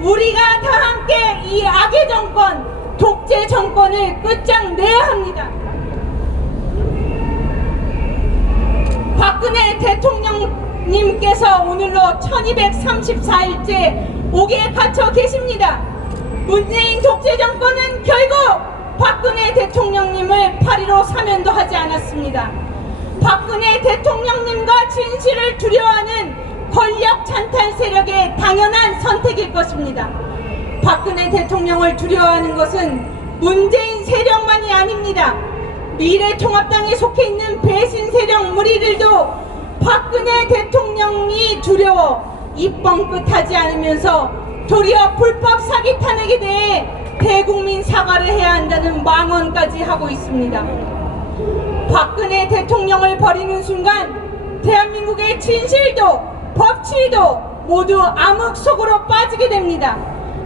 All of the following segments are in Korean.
우리가 다 함께 이 악의 정권, 독재 정권을 끝장내야 합니다. 박근혜 대통령님께서 오늘로 1234일째 옥에 갇혀 계십니다. 문재인 독재 정권은 결국 박근혜 대통령님을 파리로 사면도 하지 않았습니다. 박근혜 대통령님과 진실을 두려워하는 권력 찬탈 세력의 당연한 선택일 것입니다. 박근혜 대통령을 두려워하는 것은 문재인 세력만이 아닙니다. 미래통합당에 속해 있는 배신 세력 무리들도 박근혜 대통령이 두려워 입 뻥끗하지 않으면서 도리어 불법 사기 탄핵에 대해 대국민 사과를 해야 한다는 망언까지 하고 있습니다. 박근혜 대통령을 버리는 순간 대한민국의 진실도 법치도 모두 암흑 속으로 빠지게 됩니다.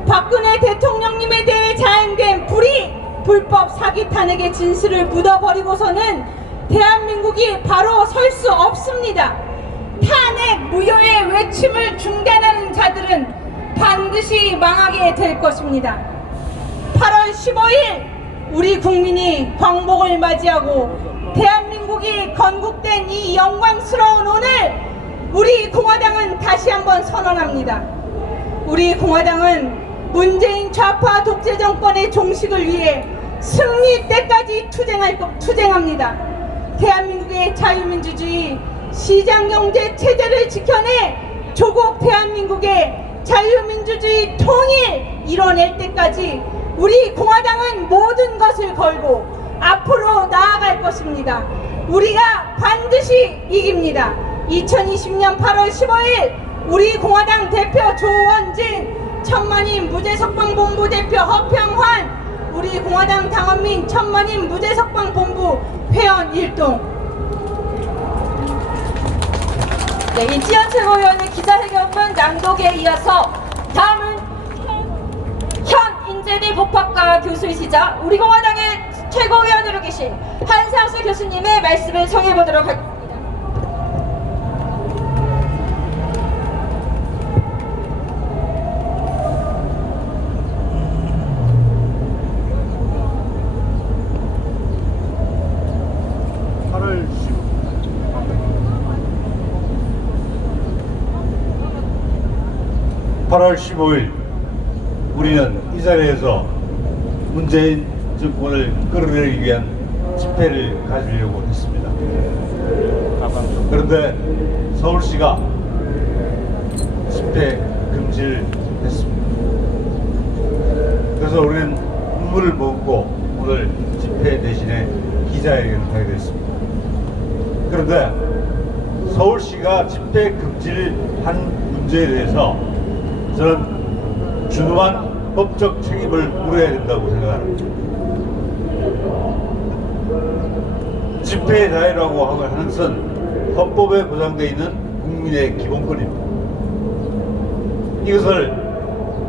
박근혜 대통령님에 대해 자행된 불법 사기 탄핵의 진실을 묻어버리고서는 대한민국이 바로 설 수 없습니다. 탄핵 무효의 외침을 중단하는 자들은 반드시 망하게 될 것입니다. 8월 15일 우리 국민이 광복을 맞이하고 대한민국이 건국된 이 영광스러운 오늘, 우리 공화당은 다시 한번 선언합니다. 우리 공화당은 문재인 좌파 독재 정권의 종식을 위해 승리 때까지 투쟁합니다. 대한민국의 자유민주주의 시장경제 체제를 지켜내 조국 대한민국의 자유민주주의 통일 이뤄낼 때까지 우리 공화당은 모든 것을 걸고 앞으로 나아갈 것입니다. 우리가 반드시 이깁니다. 2020년 8월 15일 우리 공화당 대표 조원진, 천만인 무죄석방 본부 대표 허평환, 우리 공화당 당원민 천만인 무죄석방 본부 회원 일동. 네, 이지연 최고위원의 기자회견문 낭독에 이어서 다음은 현 인제대 법학과 교수이시자 우리 공화당의 최고위원으로 계신 한상수 교수님의 말씀을 청해보도록 하겠습니다. 8월 15일 우리는 이 자리에서 문재인 정권을 끌어내리기 위한 집회를 가지려고 했습니다. 그런데 서울시가 집회 금지를 했습니다. 그래서 우리는 눈물을 머금고 오늘 집회 대신에 기자회견을 하게 됐습니다. 그런데 서울시가 집회 금지를 한 문제에 대해서 저는 준엄한 법적 책임을 물어야 된다고 생각합니다. 집회 자유라고 하는 것은 헌법에 보장되어 있는 국민의 기본권입니다. 이것을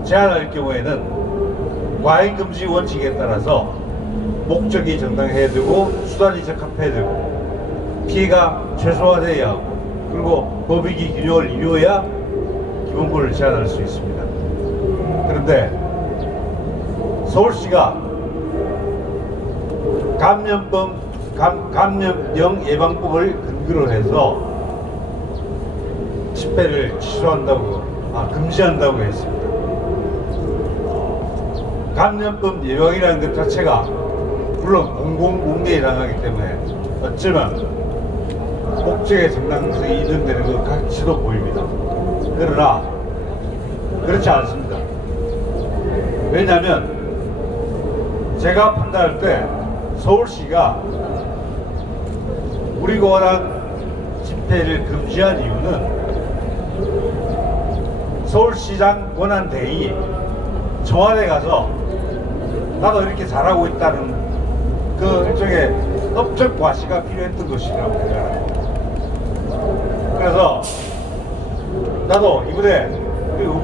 제한할 경우에는 과잉금지 원칙에 따라서 목적이 정당해야 되고 수단이 적합해야 되고 피해가 최소화되어야 하고 그리고 법익이 균형을 이루어야 기본권을 제한할 수 있습니다. 그런데 서울시가 감염병 예방법을 근거로 해서 집회를 금지한다고 했습니다. 감염병 예방이라는 것 자체가 물론 공공공개에 해당하기 때문에 어쩌면 목적의 정당성이 인정되는 것 같이도 보입니다. 그러나 그렇지 않습니다. 왜냐하면 제가 판단할 때 서울시가 우리 공화당 집회를 금지한 이유는 서울시장 권한대행이 청와대 가서 나도 이렇게 잘하고 있다는 그 일종의 업적 과시가 필요했던 것이라고 생각합니다. 그래서 나도 이번에 외국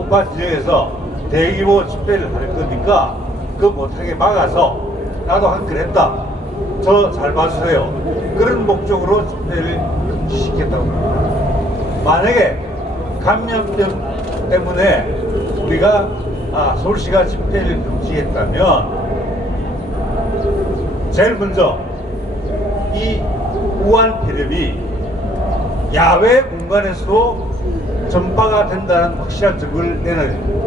우파 지역에서 대규모 집회를 할 거니까 그거 못하게 막아서 나도 한 글 했다. 저 잘 봐주세요. 그런 목적으로 집회를 금지시켰다고 합니다. 만약에 감염병 때문에 우리가 서울시가 집회를 금지했다면 제일 먼저 이 우한 폐렴이 야외 공간에서도 전파가 된다는 확실한 증거를 내놔야 됩니다.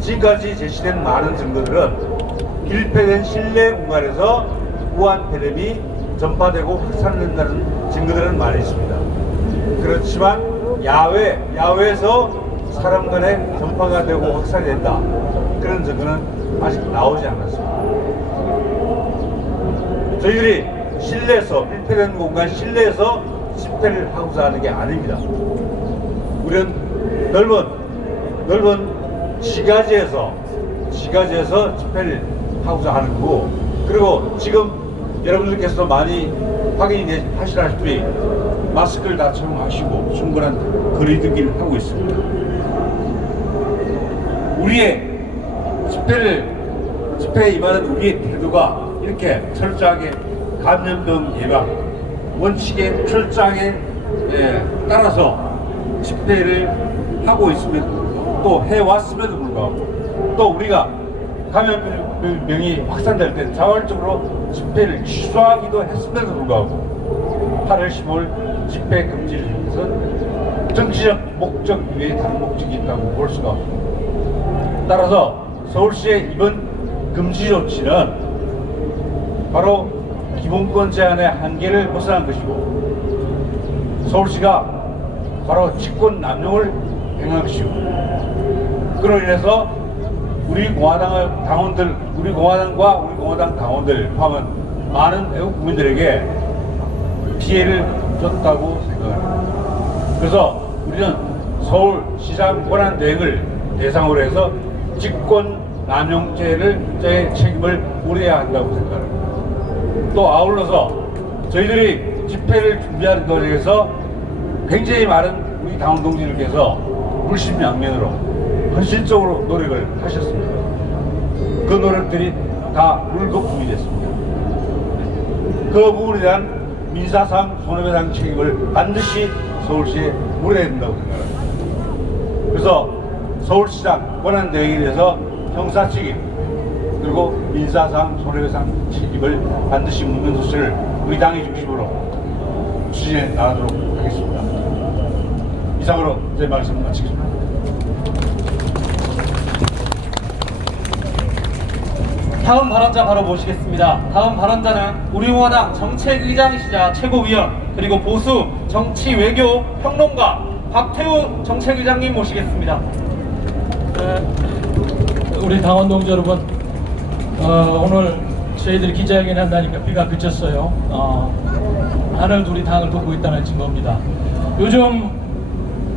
지금까지 제시된 많은 증거들은 밀폐된 실내 공간에서 우한 폐렴이 전파되고 확산된다는 증거들은 많이 있습니다. 그렇지만 야외에서 사람 간에 전파가 되고 확산이 된다, 그런 증거는 아직 나오지 않았습니다. 저희들이 실내에서, 밀폐된 공간 실내에서 집회를 하고자 하는 게 아닙니다. 우리는 넓은 지가지에서 집회를 하고자 하는 거고, 그리고 지금 여러분들께서 많이 확인이 하시다시피 마스크를 다 착용하시고 충분한 거리두기를 하고 있습니다. 우리의 집회에 임하는 우리의 태도가 이렇게 철저하게 감염병 예방 원칙에 철저하게 따라서 집회를 하고 있으면, 또 해왔음에도 불구하고, 또 우리가 감염병이 확산될 때 자발적으로 집회를 취소하기도 했음에도 불구하고 8월 10월 집회 금지를 한 것은 정치적 목적 외에 다른 목적이 있다고 볼 수가 없습니다. 따라서 서울시의 이번 금지 조치는 바로 기본권 제한의 한계를 벗어난 것이고, 서울시가 바로 직권 남용을 행한 것이고, 그로 인해서 우리 공화당과 우리 공화당 당원들 포함한 많은 외국 국민들에게 피해를 줬다고 생각합니다. 그래서 우리는 서울시장 권한대행을 대상으로 해서 직권 남용죄의 책임을 물어야 한다고 생각합니다. 또 아울러서 저희들이 집회를 준비하는 것에 대해서 굉장히 많은 우리 당원 동지들께서 물심양면으로 헌신적으로 노력을 하셨습니다. 그 노력들이 다 물거품이 됐습니다. 그 부분에 대한 민사상 손해배상 책임을 반드시 서울시에 물어야 된다고 생각합니다. 그래서 서울시장 권한대행에 대해서 형사 책임 그리고 민사상 손해배상 책임을 반드시 묻는 조치를 우리 당의 중심으로 추진해 나가도록 하겠습니다. 이상으로 제 말씀 마치겠습니다. 다음 발언자 바로 모시겠습니다. 다음 발언자는 우리 공화당 정책의장이시자 최고위원 그리고 보수 정치 외교 평론가 박태우 정책의장님 모시겠습니다. 우리 당원 동지 여러분, 오늘 저희들이 기자회견 한다니까 비가 그쳤어요. 하늘도 우리 당을 돕고 있다는 증거입니다. 요즘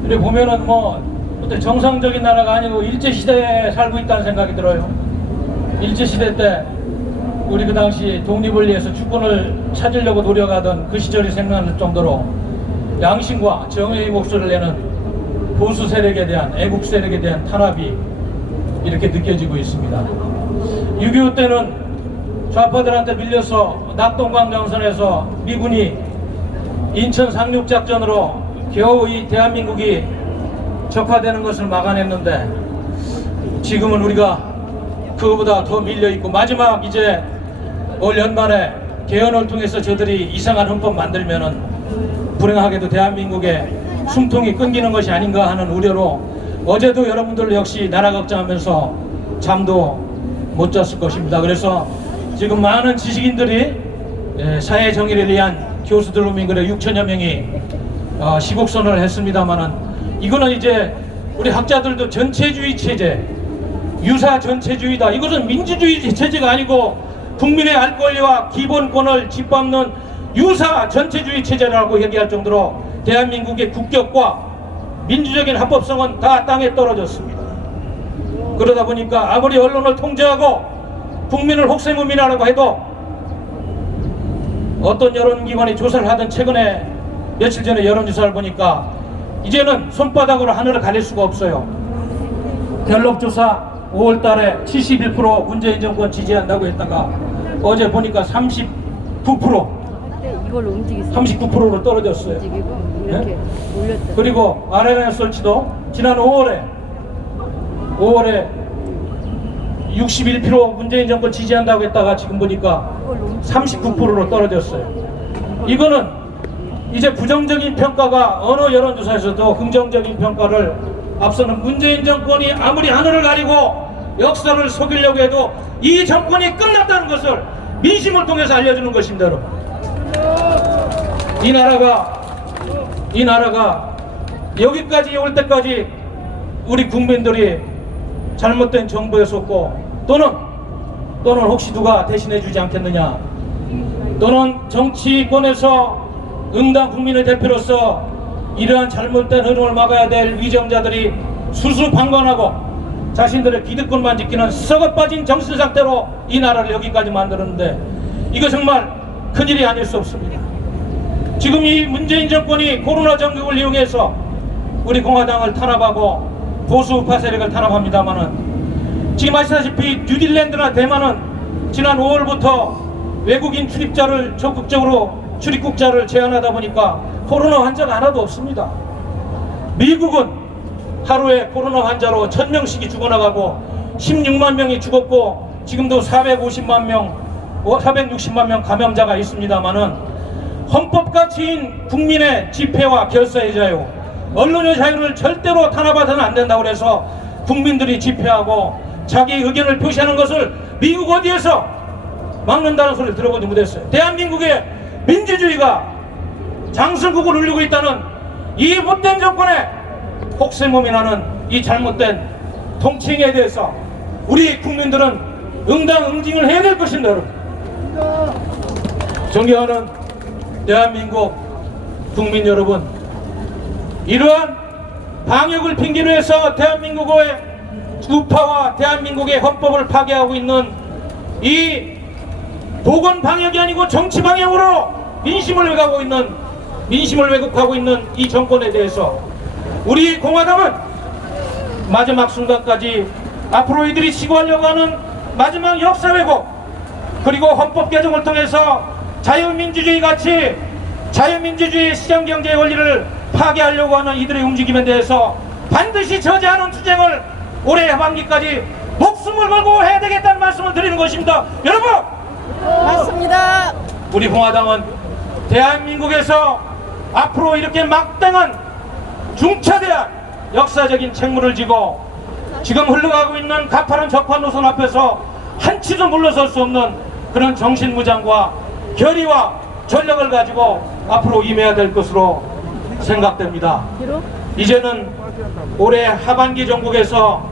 이렇게 보면은 어때 정상적인 나라가 아니고 일제시대에 살고 있다는 생각이 들어요. 일제시대 때 우리 그 당시 독립을 위해서 주권을 찾으려고 노력하던 그 시절이 생각날 정도로 양심과 정의의 목소리를 내는 보수 세력에 대한, 애국 세력에 대한 탄압이 이렇게 느껴지고 있습니다. 6.25 때는 좌파들한테 밀려서 낙동강정선에서 미군이 인천 상륙작전으로 겨우 이 대한민국이 적화되는 것을 막아냈는데, 지금은 우리가 그거보다 더 밀려있고, 마지막 이제 올 연말에 개헌을 통해서 저들이 이상한 헌법 만들면은 불행하게도 대한민국의 숨통이 끊기는 것이 아닌가 하는 우려로 어제도 여러분들 역시 나라 걱정하면서 잠도 못 잤을 것입니다. 그래서 지금 많은 지식인들이 사회 정의를 위한 교수들 민그레 6천여 명이 시국선언을 했습니다만은, 이거는 이제 우리 학자들도 전체주의 체제, 유사 전체주의다, 이것은 민주주의 체제가 아니고 국민의 알 권리와 기본권을 짓밟는 유사 전체주의 체제라고 얘기할 정도로 대한민국의 국격과 민주적인 합법성은 다 땅에 떨어졌습니다. 그러다 보니까 아무리 언론을 통제하고 국민을 혹세무민하라고 해도, 어떤 여론기관이 조사를 하던 최근에 며칠 전에 여론조사를 보니까 이제는 손바닥으로 하늘을 가릴 수가 없어요. 갤럽조사 5월달에 71% 문재인 정권 지지한다고 했다가 어제 보니까 39%로 떨어졌어요. 네? 그리고 RNA 설치도 지난 5월에 5월에 61% 문재인 정권 지지한다고 했다가 지금 보니까 39%로 떨어졌어요. 이거는 이제 부정적인 평가가 어느 여론조사에서도 긍정적인 평가를 앞서는 문재인 정권이 아무리 하늘을 가리고 역사를 속이려고 해도 이 정권이 끝났다는 것을 민심을 통해서 알려주는 것입니다, 여러분. 이 나라가 여기까지 올 때까지 우리 국민들이 잘못된 정부에 속고 또는 혹시 누가 대신해 주지 않겠느냐, 또는 정치권에서 응당 국민의 대표로서 이러한 잘못된 흐름을 막아야 될 위정자들이 수수방관하고 자신들의 기득권만 지키는 썩어빠진 정신 상태로 이 나라를 여기까지 만들었는데 이거 정말 큰일이 아닐 수 없습니다. 지금 이 문재인 정권이 코로나 전국을 이용해서 우리 공화당을 탄압하고 보수 우파 세력을 탄압합니다마는 지금 아시다시피 뉴질랜드나 대만은 지난 5월부터 외국인 출입자를 적극적으로 출입국자를 제한하다 보니까 코로나 환자가 하나도 없습니다. 미국은 하루에 코로나 환자로 1000명씩이 죽어나가고 16만 명이 죽었고 지금도 460만 명 감염자가 있습니다마는 헌법 가치인 국민의 집회와 결사의 자유, 언론의 자유를 절대로 탄압해서는 안 된다고 해서 국민들이 집회하고 자기 의견을 표시하는 것을 미국 어디에서 막는다는 소리를 들어보지 못했어요. 대한민국의 민주주의가 장승국을 울리고 있다는 이 못된 정권의 혹세무민이 나는 이 잘못된 통칭에 대해서 우리 국민들은 응당응징을 해야 될 것입니다, 여러분. 존경하는 대한민국 국민 여러분, 이러한 방역을 핑계로 해서 대한민국의 우파와 대한민국의 헌법을 파괴하고 있는 이 보건 방역이 아니고 정치 방역으로 민심을 왜곡하고 있는 이 정권에 대해서 우리 공화당은 마지막 순간까지 앞으로 이들이 시도하려고 하는 마지막 역사 왜곡, 그리고 헌법 개정을 통해서 자유민주주의 가치, 자유민주주의 시장경제의 원리를 파괴하려고 하는 이들의 움직임에 대해서 반드시 저지하는 투쟁을 올해 하반기까지 목숨을 걸고 해야 되겠다는 말씀을 드리는 것입니다. 여러분! 맞습니다. 우리 공화당은 대한민국에서 앞으로 이렇게 막강한 중차대한 역사적인 책무를 지고 지금 흘러가고 있는 가파른 적판 노선 앞에서 한치도 물러설 수 없는 그런 정신무장과 결의와 전력을 가지고 앞으로 임해야 될 것으로 생각됩니다. 이제는 올해 하반기 정국에서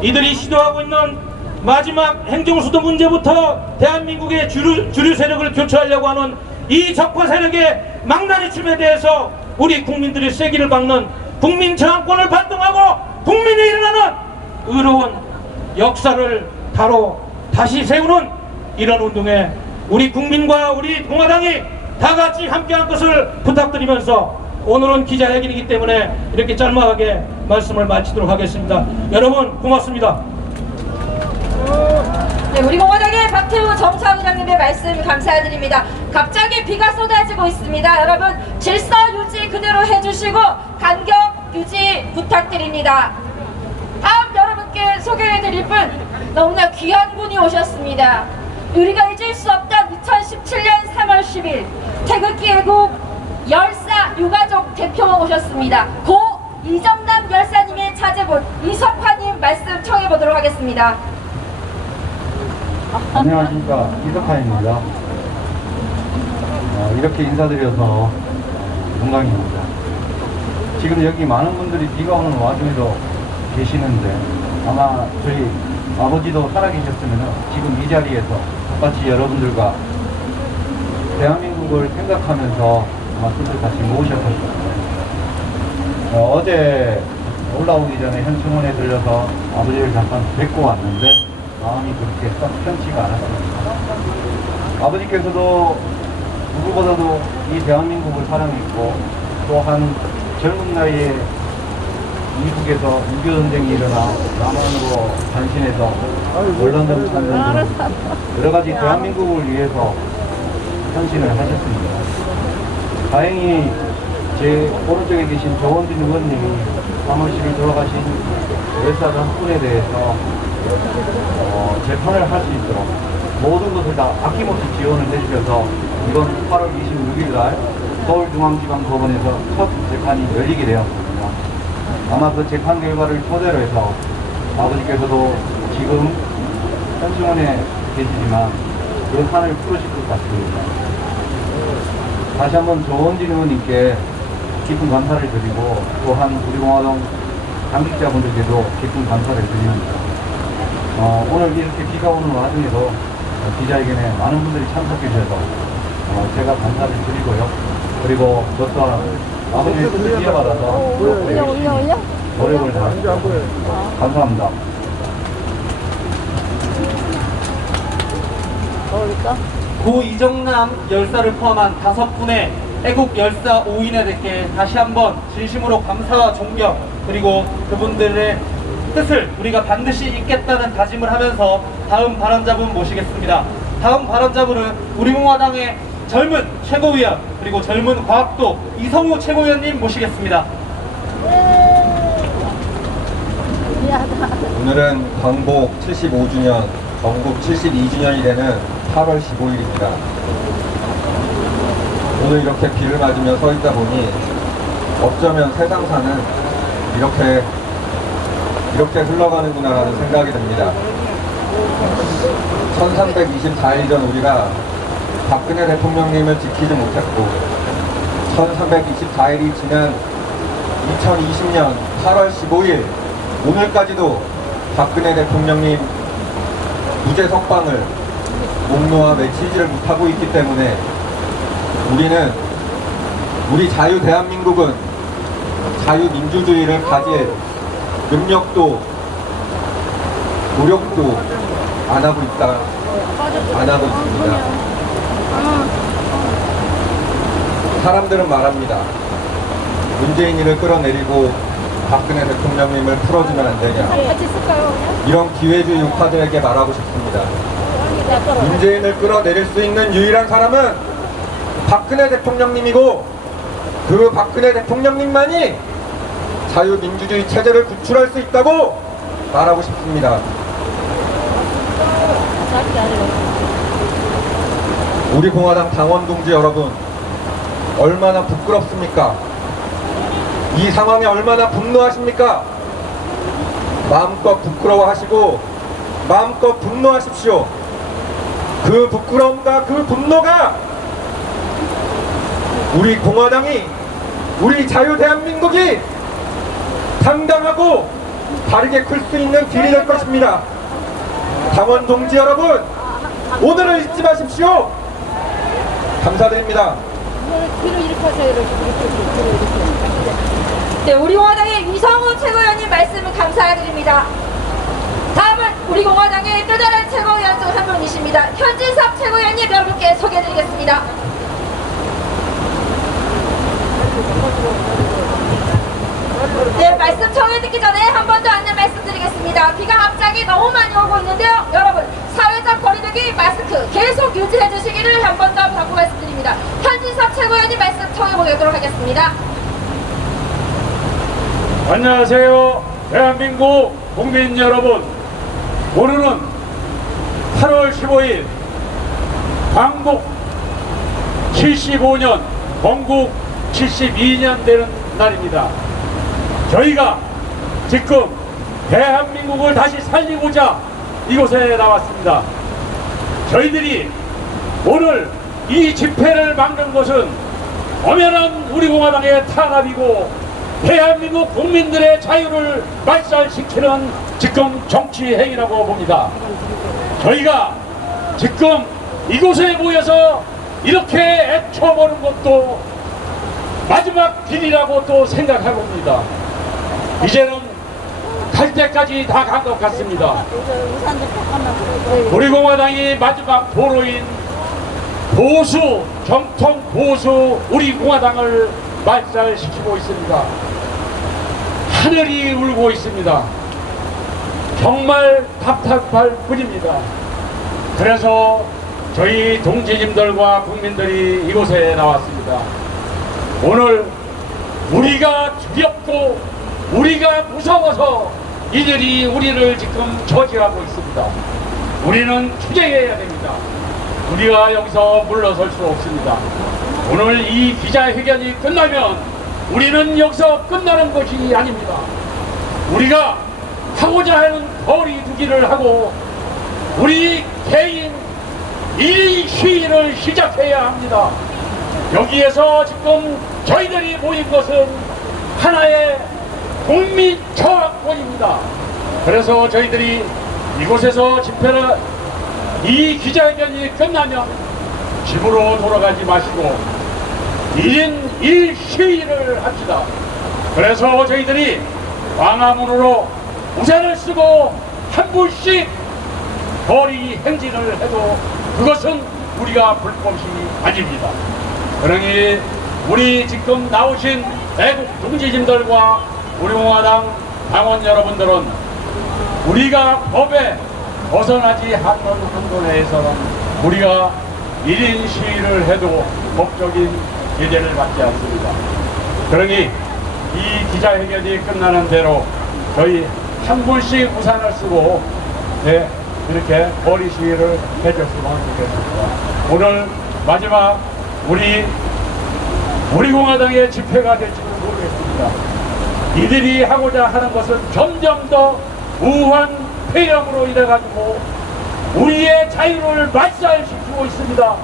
이들이 시도하고 있는 마지막 행정수도 문제부터 대한민국의 주류 세력을 교체하려고 하는 이 적화 세력의 망나니춤에 대해서 우리 국민들이 쐐기를 박는 국민 저항권을 발동하고 국민이 일어나는 의로운 역사를 다시 세우는 이런 운동에 우리 국민과 우리 공화당이 다 같이 함께한 것을 부탁드리면서 오늘은 기자회견이기 때문에 이렇게 짤막하게 말씀을 마치도록 하겠습니다. 여러분 고맙습니다. 네, 우리 공화당의 박태우 정차의장님의 말씀 감사드립니다. 갑자기 비가 쏟아지고 있습니다. 여러분 질서 유지 그대로 해주시고 간격 유지 부탁드립니다. 다음 여러분께 소개해드릴 분, 너무나 귀한 분이 오셨습니다. 우리가 잊을 수 없던 2017년 3월 10일 태극기 애국 열사 유가족 대표 오셨습니다. 고 이정남 열사님의 자제분 이석환님 말씀 청해보도록 하겠습니다. 안녕하십니까, 이석환입니다. 이렇게 인사드려서 영광입니다. 지금 여기 많은 분들이 비가 오는 와중에도 계시는데 아마 저희 아버지도 살아계셨으면 지금 이 자리에서 똑같이 여러분들과 대한민국을 생각하면서 아마 손을 같이 모으셨을 겁니다. 어제 올라오기 전에 현충원에 들려서 아버지를 잠깐 뵙고 왔는데 마음이 그렇게 썩 편치가 않았습니다. 아버지께서도 누구보다도 이 대한민국을 사랑했고 또한 젊은 나이에 미국에서 6.25전쟁이 일어나 남한으로 단신해서 원론을 찾는 등 여러가지 대한민국을 위해서 헌신을 하셨습니다. 다행히 제 오른쪽에 계신 조원진 의원님이 3월 10일 돌아가신 열사를 한 분에 대해서 재판을 할 수 있도록 모든 것을 다 아낌없이 지원을 해주셔서 이번 8월 26일 날 서울중앙지방법원에서 첫 재판이 열리게 되었습니다. 아마 그 재판 결과를 토대로 해서 아버지께서도 지금 현충원에 계시지만 그 한을 풀으실 것 같습니다. 다시 한번 조원진 의원님께 깊은 감사를 드리고 또한 우리 공화당 당직자분들께도 깊은 감사를 드립니다. 오늘 이렇게 비가 오는 와중에도 기자회견에 많은 분들이 참석해 주셔서 제가 감사를 드리고요. 그리고 저 또한 아버지의 뜻을 이어받아서 열심히 노력을 다하겠습니다. 감사합니다. 고 이정남 열사를 포함한 5분의 애국 열사 5인에게 다시 한번 진심으로 감사와 존경, 그리고 그분들의 뜻을 우리가 반드시 잇겠다는 다짐을 하면서 다음 발언자분 모시겠습니다. 다음 발언자분은 우리 공화당의 젊은 최고위원 그리고 젊은 과학도 이성우 최고위원님 모시겠습니다. 오늘은 광복 75주년, 건국 72주년이 되는 8월 15일입니다. 오늘 이렇게 비를 맞으며 서 있다 보니 어쩌면 세상사는 이렇게 흘러가는구나라는 생각이 듭니다. 1324일 전 우리가 박근혜 대통령님을 지키지 못했고 1324일이 지난 2020년 8월 15일 오늘까지도 박근혜 대통령님 무죄 석방을 목 놓아 외치지를 못하고 있기 때문에 우리 자유 대한민국은 자유민주주의를 가질 능력도 노력도 안 하고 있습니다. 사람들은 말합니다. 문재인이를 끌어내리고 박근혜 대통령님을 풀어주면 안 되냐. 이런 기회주의 우파들에게 말하고 싶습니다. 문재인을 끌어내릴 수 있는 유일한 사람은 박근혜 대통령님이고 그 박근혜 대통령님만이 자유민주주의 체제를 구출할 수 있다고 말하고 싶습니다. 우리 공화당 당원 동지 여러분, 얼마나 부끄럽습니까? 이 상황에 얼마나 분노하십니까? 마음껏 부끄러워하시고 마음껏 분노하십시오. 그 부끄러움과 그 분노가 우리 공화당이, 우리 자유 대한민국이 당당하고 바르게 클 수 있는 길이 될 것입니다. 당원 동지 여러분, 오늘을 잊지 마십시오. 감사드립니다. 네, 우리 공화당의 이성우 최고위원님 말씀을 감사드립니다. 다음은 우리 공화당의 또 다른 최고위원 중 한 분이십니다. 현진섭 최고위원님 여러분께 소개해드리겠습니다. 네, 말씀 청해 듣기 전에 한 번 더 안내 말씀드리겠습니다. 비가 갑자기 너무 많이 오고 있는데요. 여러분, 사회적 거리두기 마스크 계속 유지해 주시기를 한 번 더 당부 말씀드립니다. 현진섭 최고위원님 말씀 청해 보도록 하겠습니다. 안녕하세요. 대한민국 국민 여러분. 오늘은 8월 15일 광복 75년, 건국 72년 되는 날입니다. 저희가 지금 대한민국을 다시 살리고자 이곳에 나왔습니다. 저희들이 오늘 이 집회를 막는 것은 엄연한 우리 공화당의 탄압이고 대한민국 국민들의 자유를 말살시키는 지금 정치 행위라고 봅니다. 저희가 지금 이곳에 모여서 이렇게 애쳐보는 것도 마지막 길이라고 또 생각하고 봅니다. 이제는 갈 때까지 다 간 것 같습니다. 우리 공화당이 마지막 도로인 보수, 정통 보수 우리 공화당을 말살시키고 있습니다. 하늘이 울고 있습니다. 정말 답답할 뿐입니다. 그래서 저희 동지님들과 국민들이 이곳에 나왔습니다. 오늘 우리가 두렵고 우리가 무서워서 이들이 우리를 지금 저지하고 있습니다. 우리는 투쟁해야 됩니다. 우리가 여기서 물러설 수 없습니다. 오늘 이 기자회견이 끝나면 우리는 여기서 끝나는 것이 아닙니다. 우리가 하고자 하는 거리두기를 하고 우리 개인 1인 시위를 시작해야 합니다. 여기에서 지금 저희들이 모인 것은 하나의 국민 저항권입니다. 그래서 저희들이 이곳에서 집회를 이 기자회견이 끝나면 집으로 돌아가지 마시고 1인 1시위를 합시다. 그래서 저희들이 광화문으로 우산을 쓰고 한 분씩 거리 행진을 해도 그것은 우리가 불법이 아닙니다. 그러니 우리 지금 나오신 애국 동지님들과 우리 공화당 당원 여러분들은 우리가 법에 벗어나지 않는 한도 내에서는 우리가 1인 시위를 해도 법적인 제재를 받지 않습니다. 그러니 이 기자회견이 끝나는 대로 저희 한 분씩 우산을 쓰고 이렇게 거리 시위를 해줬으면 좋겠습니다. 오늘 마지막 우리 공화당의 집회가 될지는 모르겠습니다. 이들이 하고자 하는 것은 점점 더 우한 폐렴으로 인해가지고 우리의 자유를 말살시키고 있습니다.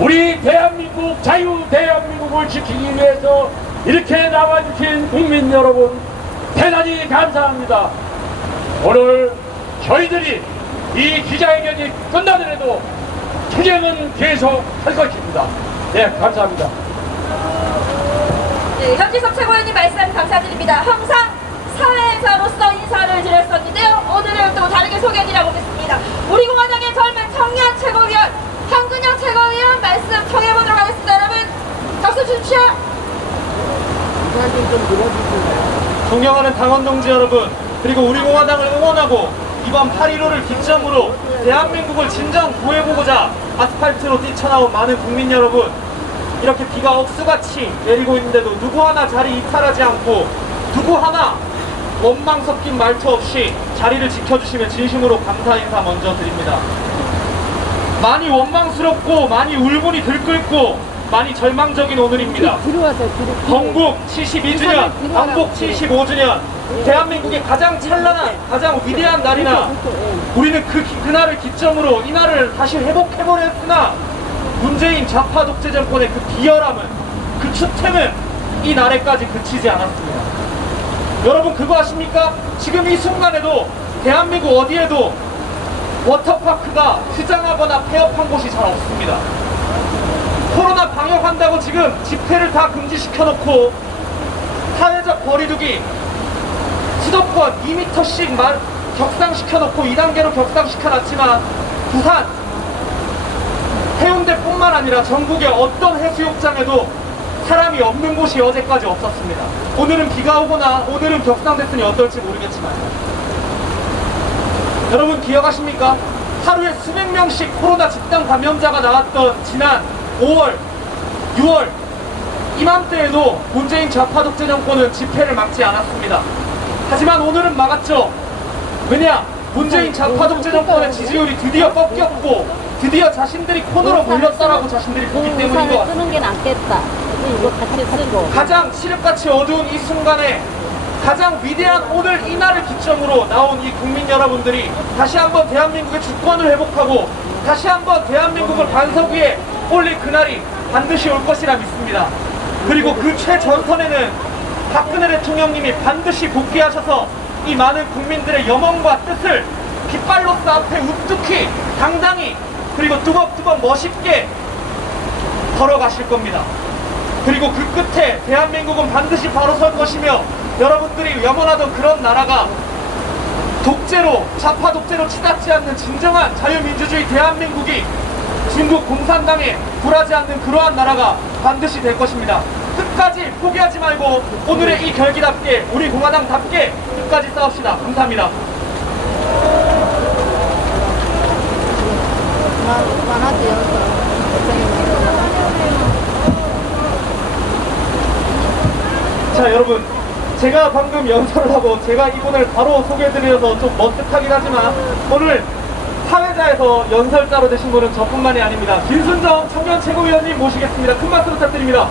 우리 대한민국 자유 대한민국을 지키기 위해서 이렇게 나와주신 국민 여러분 대단히 감사합니다. 오늘 저희들이 이 기자회견이 끝나더라도 투쟁은 계속 할 것입니다. 네, 감사합니다. 네, 현지석 최고위원님 말씀 감사드립니다. 항상 사회자로서 인사를 드렸었는데요. 오늘은 또 다르게 소개해드려 보겠습니다. 우리 공화당의 젊은 청년 최고위원 황근영 최고위원 말씀 청해보도록 하겠습니다. 여러분 박수 주십시오. 존경하는 당원 동지 여러분, 그리고 우리 공화당을 응원하고 이번 8.15를 기점으로 대한민국을 진정 구해보고자 아스팔트로 뛰쳐나온 많은 국민 여러분, 이렇게 비가 억수같이 내리고 있는데도 누구 하나 자리 이탈하지 않고 누구 하나 원망 섞인 말투 없이 자리를 지켜주시면 진심으로 감사 인사 먼저 드립니다. 많이 원망스럽고 많이 울분이 들끓고 많이 절망적인 오늘입니다. 건국 72주년, 광복 75주년, 대한민국의 가장 찬란한, 가장 위대한 날이나 우리는 그날을 기점으로 이 날을 다시 회복해버렸으나 문재인 좌파 독재 정권의 그 비열함은, 그 추태는 이 날에까지 그치지 않았습니다. 여러분 그거 아십니까? 지금 이 순간에도 대한민국 어디에도 워터파크가 휴장하거나 폐업한 곳이 잘 없습니다. 코로나 방역한다고 지금 집회를 다 금지시켜놓고 사회적 거리두기 수도권 2m씩 격상시켜놓고 2단계로 격상시켜놨지만 부산, 해운대뿐만 아니라 전국의 어떤 해수욕장에도 사람이 없는 곳이 어제까지 없었습니다. 오늘은 비가 오거나 오늘은 격상됐으니 어떨지 모르겠지만 여러분 기억하십니까? 하루에 수백 명씩 코로나 집단 감염자가 나왔던 지난 5월, 6월 이맘때에도 문재인 좌파 독재 정권은 집회를 막지 않았습니다. 하지만 오늘은 막았죠. 왜냐? 문재인 좌파 독재 정권의 지지율이 드디어 꺾였고 드디어 자신들이 코너로 몰렸다라고 자신들이 보기 때문인 것 같습니다. 쓰는 게 낫겠다. 이거 같이 쓰고. 가장 칠흑같이 어두운 이 순간에 가장 위대한 오늘 이 날을 기점으로 나온 이 국민 여러분들이 다시 한번 대한민국의 주권을 회복하고 다시 한번 대한민국을 반석 위에 올릴 그날이 반드시 올 것이라 믿습니다. 그리고 그 최전선에는 박근혜 대통령님이 반드시 복귀하셔서 이 많은 국민들의 염원과 뜻을 깃발로서 앞에 우뚝히 당당히 그리고 뚜벅뚜벅 멋있게 걸어가실 겁니다. 그리고 그 끝에 대한민국은 반드시 바로 설 것이며 여러분들이 염원하던 그런 나라가 독재로, 좌파 독재로 치닫지 않는 진정한 자유민주주의 대한민국이 중국 공산당에 굴하지 않는 그러한 나라가 반드시 될 것입니다. 끝까지 포기하지 말고 오늘의 이 결기답게 우리 공화당답게 끝까지 싸웁시다. 감사합니다. 자 여러분, 제가 방금 연설을 하고 제가 이분을 바로 소개해드려서 좀 머쓱하긴 하지만 오늘 사회자에서 연설자로 되신 분은 저뿐만이 아닙니다. 김순정 청년 최고위원님 모시겠습니다. 큰 박수 부탁드립니다.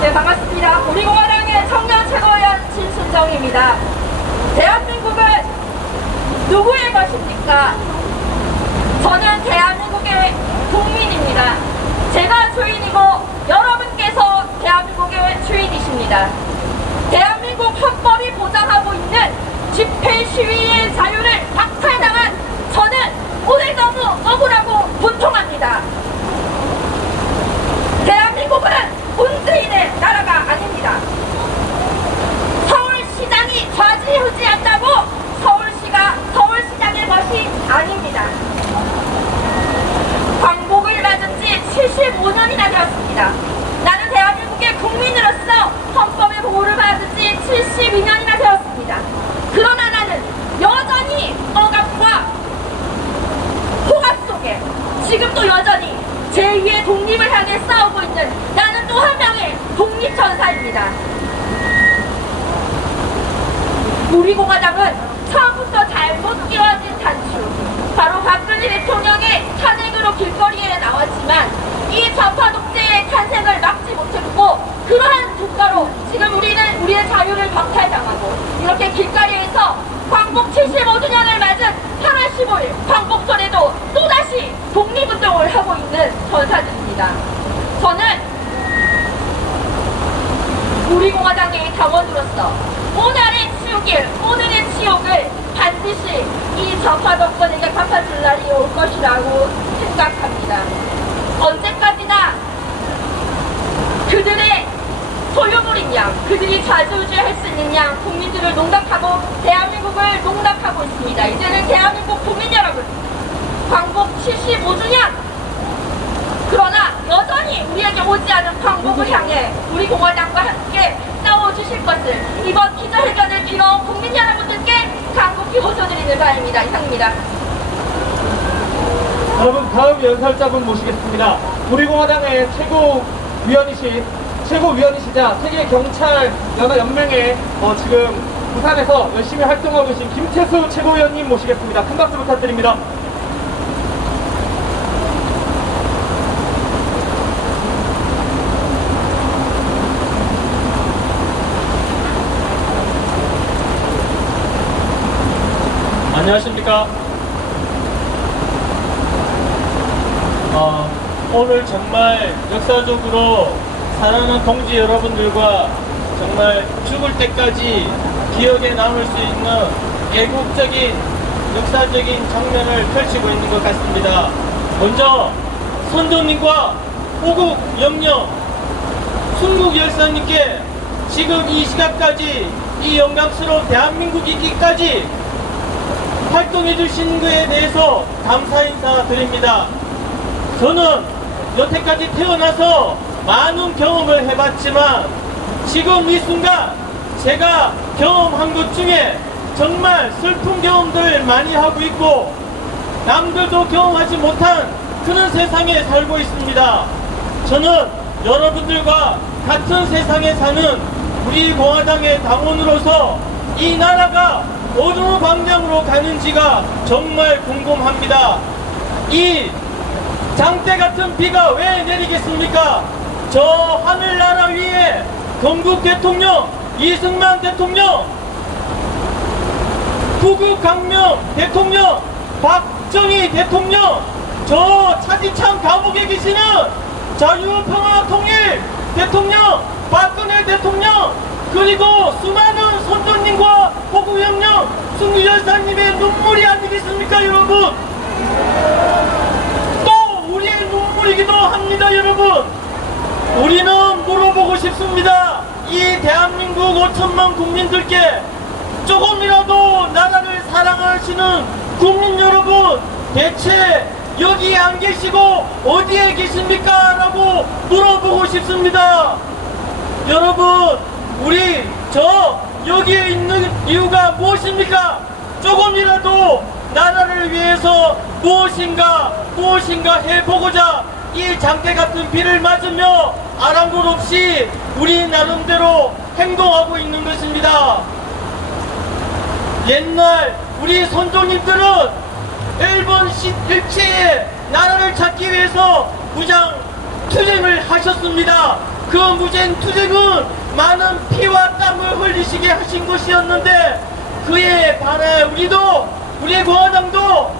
네, 반갑습니다. 우리 공화당의 청년 최고위원 진순정입니다. 대한민국은 누구의 것입니까? 저는 대한민국의 국민입니다. 제가 주인이고 여러분께서 대한민국의 주인이십니다. 대한민국 헌법이 보장하고 있는 집회 시위의 자유를 박탈당한 저는 오늘 너무 억울하고 분통합니다. 대한민국은 문재인의 나라가 아닙니다. 서울시장이 좌지우지한다고 서울시가 서울시장의 것이 아닙니다. 광복을 맞은 지 75년이나 되었습니다. 나는 대한민국의 국민으로서 헌법의 보호를 받은 지 72년이나 되었습니다. 그러나 나는 여전히 억압과 호갑 속에 지금도 여전히 제2의 독립을 향해 싸우고 있는 나는 또 한 명의 독립전사입니다. 우리 공화당은 처음부터 잘못 끼워진 단추, 바로 박근혜 대통령의 탄핵으로 길거리에 나왔지만 이 좌파 독재의 탄생을 막지 못했고 그러한 국가로 지금 우리는 우리의 자유를 박탈당하고 이렇게 길거리에서 광복 75주년을 맞은 8월 15일 광복절에도 또다시 독립운동을 하고 있는 전사들입니다. 저는 우리 공화당의 당원으로서 오늘의 치욕을 반드시 이 좌파 정권에게 갚아줄 날이 올 것이라고 생각합니다. 언제까지나 그들의 소유물인 양, 그들이 좌지우지할 수 있는 양 국민들을 농락하고 대한민국을 농락하고 있습니다. 이제는 대한민국 국민 여러분, 광복 75주년! 그러나 여전히 우리에게 오지 않은 광복을 향해 우리 공화당과 함께 싸워주실 것을 이번 기자회견을 빌어 국민 여러분들께 간곡히 호소드리는 바입니다. 이상입니다. 여러분 다음 연설자분 모시겠습니다. 우리 공화당의 최고위원이시자 세계경찰연맹회 지금 부산에서 열심히 활동하고 계신 김태수 최고위원님 모시겠습니다. 큰 박수 부탁드립니다. 안녕하십니까. 오늘 정말 역사적으로 사랑하는 동지 여러분들과 정말 죽을 때까지 기억에 남을 수 있는 애국적인 역사적인 장면을 펼치고 있는 것 같습니다. 먼저 선조님과 호국 영령 순국 열사님께 지금 이 시각까지 이 영광스러운 대한민국이기까지 활동해 주신 것에 대해서 감사 인사 드립니다. 저는 여태까지 태어나서 많은 경험을 해봤지만 지금 이 순간 제가 경험한 것 중에 정말 슬픈 경험들을 많이 하고 있고 남들도 경험하지 못한 그런 세상에 살고 있습니다. 저는 여러분들과 같은 세상에 사는 우리 공화당의 당원으로서 이 나라가 어느 방향으로 가는지가 정말 궁금합니다. 이 장대 같은 비가 왜 내리겠습니까? 저 하늘나라 위에 건국 대통령, 이승만 대통령, 구국강명 대통령, 박정희 대통령, 저 차지창 감옥에 계시는 자유평화통일 대통령, 박근혜 대통령, 그리고 수많은 선조님과 호국영령, 순국열사님의 눈물이 아니겠습니까, 여러분? 또 우리의 눈물이기도 합니다, 여러분. 우리는 물어보고 싶습니다. 이 대한민국 5천만 국민들께 조금이라도 나라를 사랑하시는 국민 여러분, 대체 여기 안 계시고 어디에 계십니까? 라고 물어보고 싶습니다. 여러분, 우리 여기에 있는 이유가 무엇입니까? 조금이라도 나라를 위해서 무엇인가 해보고자 이 장대 같은 비를 맞으며 아랑곳 없이 우리 나름대로 행동하고 있는 것입니다. 옛날 우리 선조님들은 일본 일체의 나라를 찾기 위해서 무장 투쟁을 하셨습니다. 그 무장 투쟁은 많은 피와 땀을 흘리시게 하신 것이었는데, 그에 반해 우리의 공화당도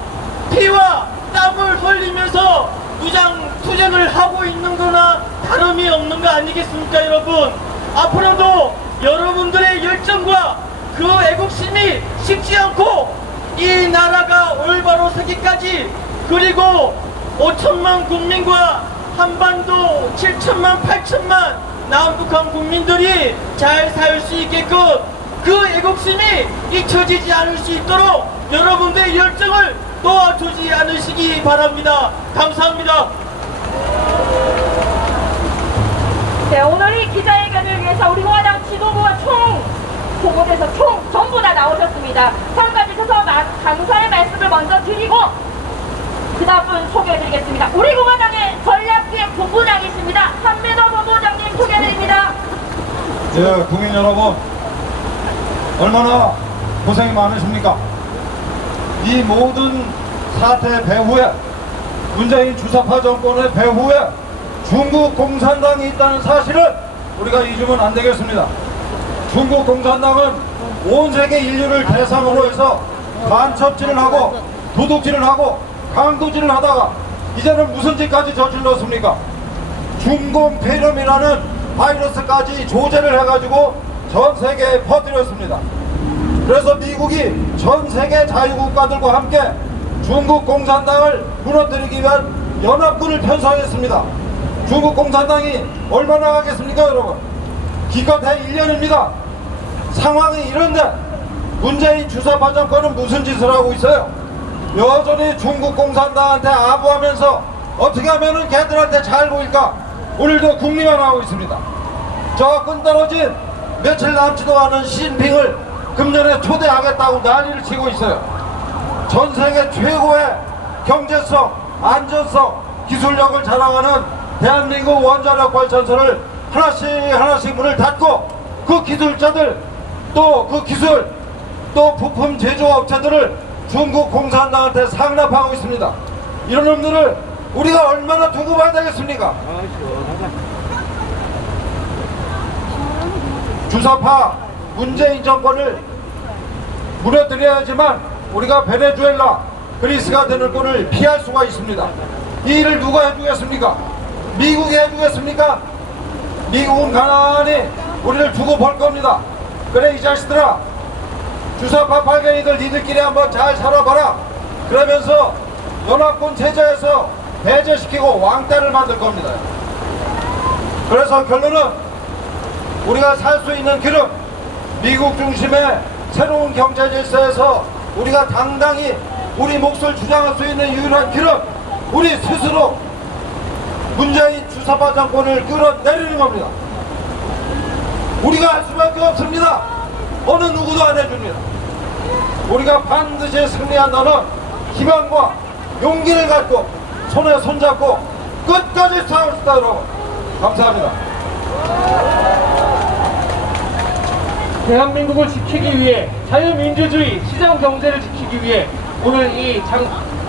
피와 땀을 흘리면서 무장 투쟁을 하고 있는 거나 다름이 없는 거 아니겠습니까, 여러분? 앞으로도 여러분들의 열정과 그 애국심이 식지 않고 이 나라가 올바로 서기까지, 그리고 5천만 국민과 한반도 7천만 8천만 남북한 국민들이 잘 살 수 있게끔 그 애국심이 잊혀지지 않을 수 있도록 여러분들의 열정을 놓아주지 않으시기 바랍니다. 감사합니다. 네, 오늘 이 기자회견을 위해서 우리 공화당 지도부와 곳곳에서 전부 다 나오셨습니다. 참가해주셔서 감사의 말씀을 먼저 드리고 그 다음 분 소개해드리겠습니다. 우리 공화당의 전략기획 본부장이십니다. 한민호 본부장님 소개해드립니다. 예, 국민 여러분, 얼마나 고생이 많으십니까? 이 모든 사태 배후에, 문재인 주사파 정권의 배후에 중국 공산당이 있다는 사실을 우리가 잊으면 안 되겠습니다. 중국 공산당은 온 세계 인류를 대상으로 해서 간첩질을 하고 도둑질을 하고 강도질을 하다가 이제는 무슨 짓까지 저질렀습니까? 중공폐렴이라는 바이러스까지 조제를 해가지고 전 세계에 퍼뜨렸습니다. 그래서 미국이 전 세계 자유국가들과 함께 중국 공산당을 무너뜨리기 위한 연합군을 편성했습니다. 중국 공산당이 얼마나 하겠습니까, 여러분? 기껏해 1년입니다. 상황이 이런데 문재인 주사파 정권은 무슨 짓을 하고 있어요? 여전히 중국 공산당한테 아부하면서 어떻게 하면은 걔들한테 잘 보일까? 오늘도 국리화하고 있습니다. 저 끈떨어진 며칠 남지도 않은 시진핑을 금년에 초대하겠다고 난리를 치고 있어요. 전 세계 최고의 경제성, 안전성, 기술력을 자랑하는 대한민국 원자력 발전소를 하나씩 문을 닫고 그 기술자들, 또 그 기술, 또 부품 제조업체들을 중국 공산당한테 상납하고 있습니다. 이런 놈들을 우리가 얼마나 두고 봐야 되겠습니까? 주사파 문재인 정권을 무너뜨려야지만 우리가 베네수엘라, 그리스가 되는 꼴을 피할 수가 있습니다. 이 일을 누가 해주겠습니까? 미국이 해주겠습니까? 미국은 가만히 우리를 두고 볼 겁니다. 그래, 이 자식들아, 주사파 빨갱이들 니들끼리 한번 잘 살아봐라. 그러면서 연합군 체제에서 배제시키고 왕따를 만들 겁니다. 그래서 결론은 우리가 살 수 있는 길은 미국 중심의 새로운 경제 질서에서 우리가 당당히 우리 몫을 주장할 수 있는 유일한 길은 우리 스스로 문재인 주사파 정권을 끌어내리는 겁니다. 우리가 할 수밖에 없습니다. 어느 누구도 안 해줍니다. 우리가 반드시 승리한다는 희망과 용기를 갖고 손에 손잡고 끝까지 싸웁시다, 여러분. 감사합니다. 대한민국을 지키기 위해, 자유민주주의 시장 경제를 지키기 위해 오늘 이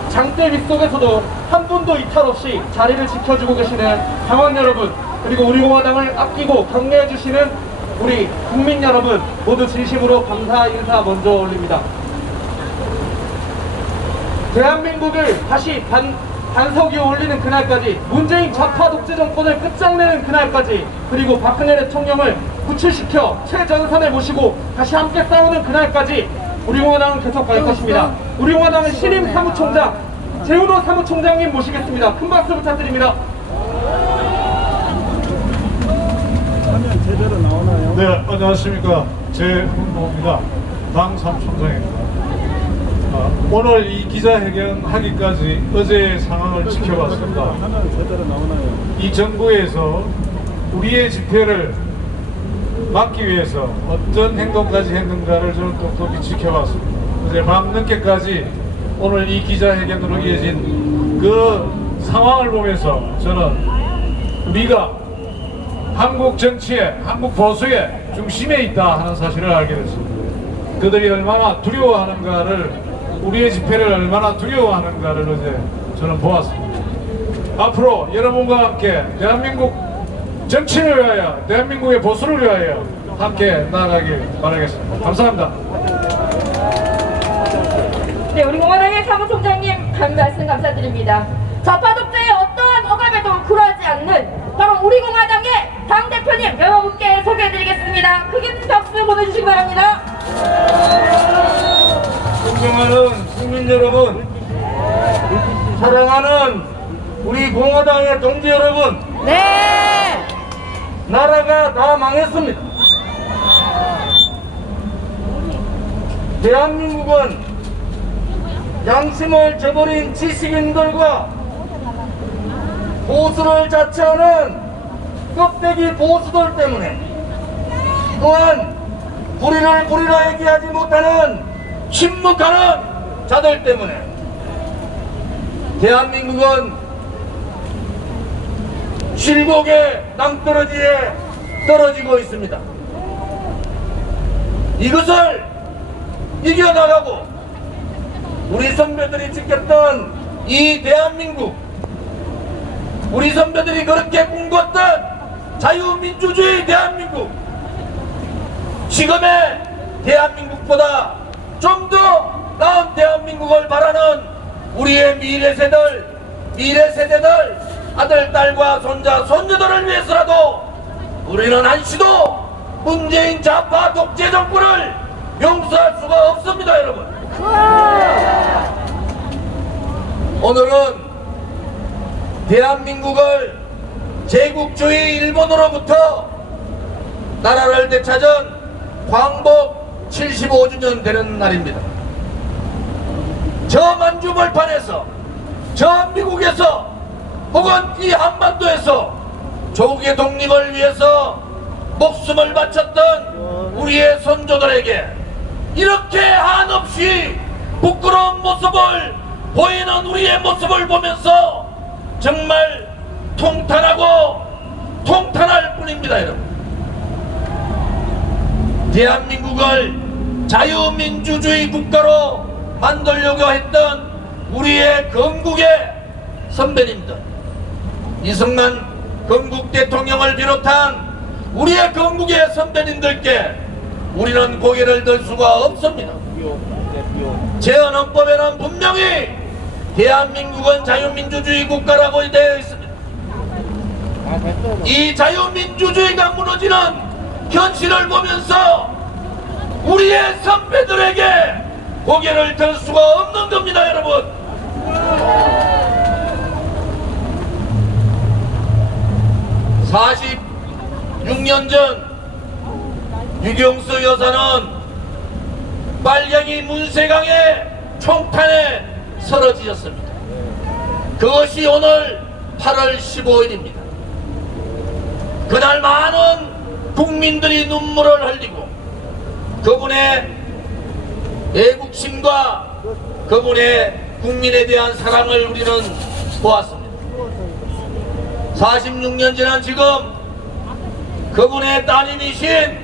장대비 속에서도 한 분도 이탈 없이 자리를 지켜주고 계시는 당원 여러분, 그리고 우리 공화당을 아끼고 격려해 주시는 우리 국민 여러분 모두 진심으로 감사 인사 먼저 올립니다. 대한민국을 다시 반석 위에 올리는 그날까지, 문재인 좌파 독재 정권을 끝장내는 그날까지, 그리고 박근혜 대통령을 구출시켜 최전선에 모시고 다시 함께 싸우는 그날까지 우리 공화당은 계속 갈 것입니다. 우리 공화당의 신임 사무총장 재훈호 사무총장님 모시겠습니다. 큰 박수 부탁드립니다. 네, 안녕하십니까. 재훈호입니다. 당 사무총장입니다. 오늘 이 기자회견 하기까지 어제의 상황을 지켜봤습니다. 이 정부에서 우리의 집회를 막기 위해서 어떤 행동까지 했는가를 저는 똑똑히 지켜봤습니다. 어제 밤 늦게까지 오늘 이 기자회견으로 이어진 그 상황을 보면서 저는 우리가 한국 정치에, 한국 보수에 중심에 있다 하는 사실을 알게 됐습니다. 그들이 얼마나 두려워하는가를, 우리의 집회를 얼마나 두려워하는가를 어제 저는 보았습니다. 앞으로 여러분과 함께 대한민국 정치를 위하여, 대한민국의 보수를 위하여 함께 나아가길 바라겠습니다. 감사합니다. 네, 우리 공화당의 사무총장님 말씀 감사드립니다. 좌파 독재의 어떠한 억압에도 굴하지 않는 바로 우리 공화당의 당대표님 여러분께 소개해드리겠습니다. 크게 박수 보내주시기 바랍니다. 존경하는 국민 여러분, 사랑하는 우리 공화당의 동지 여러분, 네. 나라가 다 망했습니다. 대한민국은 양심을 저버린 지식인들과 보수를 자처하는 껍데기 보수들 때문에, 또한 불의를 불의라 얘기하지 못하는 침묵하는 자들 때문에 대한민국은 실곡의 낭떠러지에 떨어지고 있습니다. 이것을 이겨나가고 우리 선배들이 지켰던 이 대한민국, 우리 선배들이 그렇게 꿈꿨던 자유민주주의 대한민국, 지금의 대한민국보다 좀 더 나은 대한민국을 바라는 우리의 미래 세대들, 아들, 딸과 손자, 손녀들을 위해서라도 우리는 한시도 문재인 좌파 독재 정권을 용서할 수가 없습니다, 여러분. 오늘은 대한민국을 제국주의 일본으로부터 나라를 되찾은 광복 75주년 되는 날입니다. 저 만주벌판에서, 저 미국에서, 혹은 이 한반도에서 조국의 독립을 위해서 목숨을 바쳤던 우리의 선조들에게 이렇게 한없이 부끄러운 모습을 보이는 우리의 모습을 보면서 정말 통탄하고 통탄할 뿐입니다, 여러분. 대한민국을 자유민주주의 국가로 만들려고 했던 우리의 건국의 선배님들, 이승만 건국 대통령을 비롯한 우리의 건국의 선배님들께 우리는 고개를 들 수가 없습니다. 제헌헌법에는 분명히 대한민국은 자유민주주의 국가라고 되어 있습니다. 이 자유민주주의가 무너지는 현실을 보면서 우리의 선배들에게 고개를 들 수가 없는 겁니다, 여러분. 46년 전 유경수 여사는 빨갱이 문세강의 총탄에 쓰러지셨습니다. 그것이 오늘 8월 15일입니다. 그날 많은 국민들이 눈물을 흘리고 그분의 애국심과 그분의 국민에 대한 사랑을 우리는 보았습니다. 46년 지난 지금 그분의 따님이신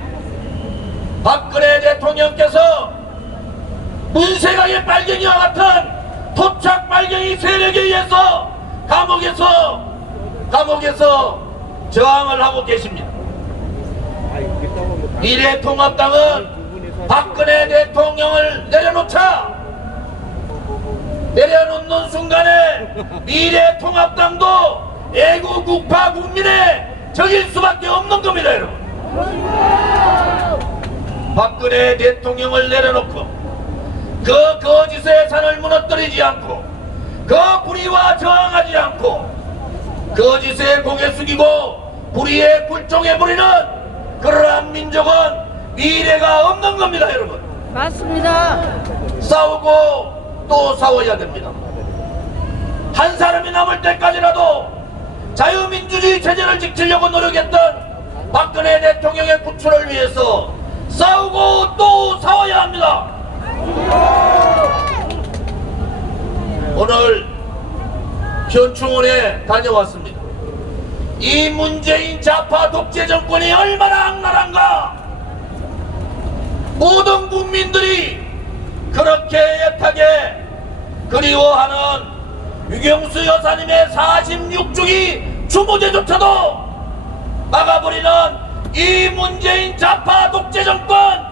박근혜 대통령께서 문세강의 빨갱이와 같은 토착 빨갱이 세력에 의해서 감옥에서 저항을 하고 계십니다. 미래통합당은 박근혜 대통령을 내려놓는 순간에 미래통합당도 애국우파 국민의 적일 수밖에 없는 겁니다, 여러분. 박근혜 대통령을 내려놓고 그 거짓의 산을 무너뜨리지 않고 그 불의와 저항하지 않고 거짓에 고개 숙이고 불의의 굴종에 부리는 그러한 민족은 미래가 없는 겁니다, 여러분. 맞습니다. 싸우고 또 싸워야 됩니다. 한 사람이 남을 때까지라도 자유민주주의 체제를 지키려고 노력했던 박근혜 대통령의 구출을 위해서 싸우고 또 싸워야 합니다. 오늘 현충원에 다녀왔습니다. 이 문재인 좌파 독재 정권이 얼마나 악랄한가, 모든 국민들이 그렇게 애타게 그리워하는 유경수 여사님의 46주기 추모제조차도 막아버리는 이 문재인 좌파 독재 정권,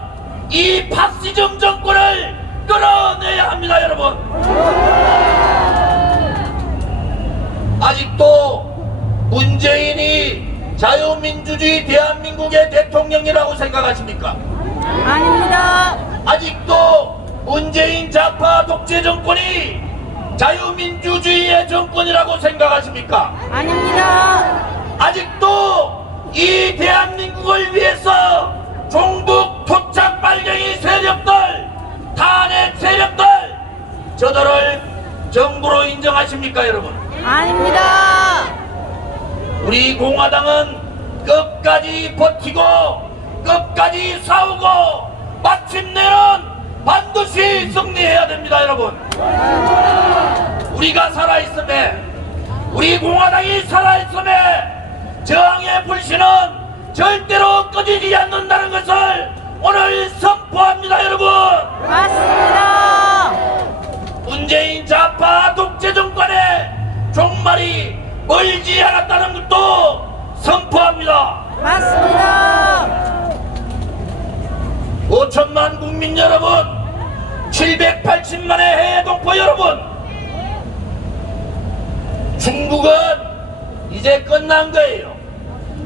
이 파시즘 정권을 끌어내야 합니다, 여러분. 아직도 문재인이 자유민주주의 대한민국의 대통령이라고 생각하십니까? 아닙니다. 아직도 문재인 좌파 독재 정권이 자유민주주의의 정권이라고 생각하십니까? 아닙니다. 아직도 이 대한민국을 위해서 종북 토착 빨갱이 세력들, 탄핵 세력들, 저들을 정부로 인정하십니까, 여러분? 아닙니다. 우리 공화당은 끝까지 버티고 끝까지 싸우고 마침내는 반드시 승리해야 됩니다, 여러분. 우리가 살아있음에, 우리 공화당이 살아있음에 저항의 불씨는 절대로 꺼지지 않는다는 것을 오늘 선포합니다, 여러분. 맞습니다. 문재인 좌파 독재 정권의 종말이 멀지 않았다는 것도 선포합니다. 맞습니다. 5천만 국민 여러분, 780만의 해외 동포 여러분, 중국은 이제 끝난 거예요.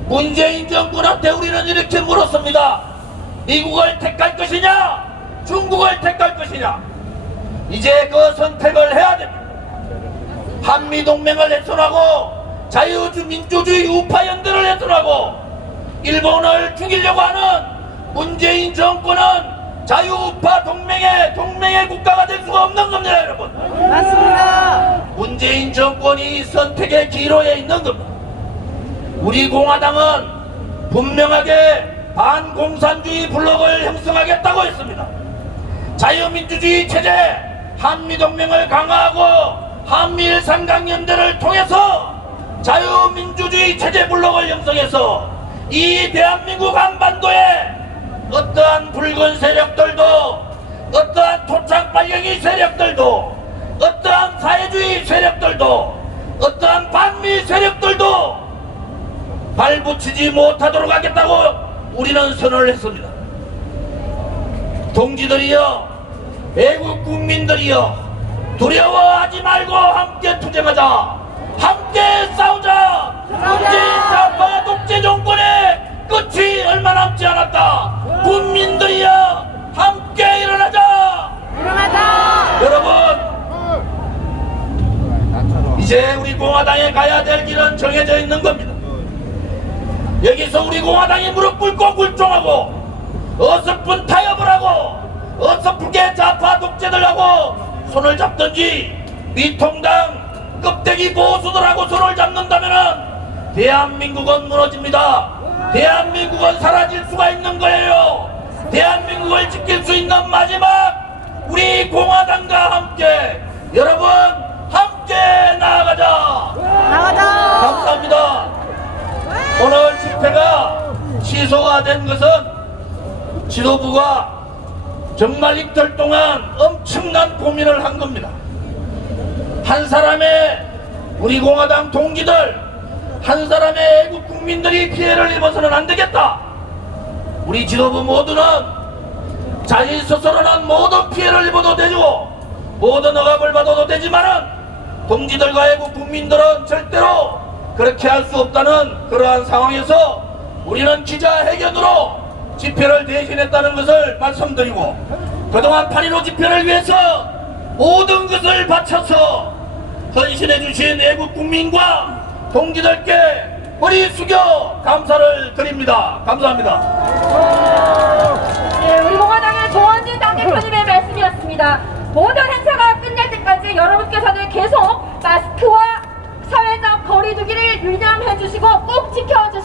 문재인 정권한테 우리는 이렇게 물었습니다. 미국을 택할 것이냐, 중국을 택할 것이냐. 이제 그 선택을 해야 됩니다. 한미동맹을 훼손하고 자유민주주의 우파연대를 훼손하고 일본을 죽이려고 하는 문재인 정권은 자유우파 동맹의 국가가 될 수가 없는 겁니다, 여러분. 맞습니다. 문재인 정권이 선택의 기로에 있는 겁니다. 우리 공화당은 분명하게 반공산주의 블록을 형성하겠다고 했습니다. 자유민주주의 체제, 한미동맹을 강화하고 한미일 삼강연대를 통해서 자유민주주의 체제 블록을 형성해서 이 대한민국 한반도에 어떠한 붉은 세력들도, 어떠한 토착 빨갱이 세력들도, 어떠한 사회주의 세력들도, 어떠한 반미 세력들도 발붙이지 못하도록 하겠다고 우리는 선언을 했습니다. 동지들이여, 애국 국민들이여, 두려워하지 말고 함께 투쟁하자, 함께 싸우자. 문재인 좌파 독재 정권의 끝이 얼마 남지 않았다. 국민들이여, 함께 일어나자. 일어나자. 여러분, 이제 우리 공화당에 가야 될 길은 정해져 있는 겁니다. 여기서 우리 공화당이 무릎 꿇고 굴종하고 어설픈 타협을 하고 어설프게 좌파 독재들하고 손을 잡든지, 미통당 껍데기 보수들하고 손을 잡는다면은 대한민국은 무너집니다. 대한민국은 사라질 수가 있는 거예요. 대한민국을 지킬 수 있는 마지막 우리 공화당과 함께, 여러분 함께 나아가자. 나가자. 감사합니다. 오늘 집회가 취소가 된 것은 지도부가 정말 이틀 동안 엄청난 고민을 한 겁니다. 한 사람의, 우리 공화당 동지들, 한 사람의 애국 국민들이 피해를 입어서는 안 되겠다. 우리 지도부 모두는 자기 스스로는 모든 피해를 입어도 되고 모든 억압을 받아도 되지만은 동지들과 애국 국민들은 절대로 그렇게 할 수 없다는 그러한 상황에서 우리는 기자회견으로 집회를 대신했다는 것을 말씀드리고, 그동안 8.15 집회를 위해서 모든 것을 바쳐서 헌신해 주신 애국 국민과 동지들께 머리 숙여 감사를 드립니다. 감사합니다. 네, 우리 공화당의 조원진 당대표님의 말씀이었습니다. 모든 행사가 끝날 때까지 여러분께서는 계속 마스크와 사회적 거리두기를 유념해 주시고 꼭 지켜주시기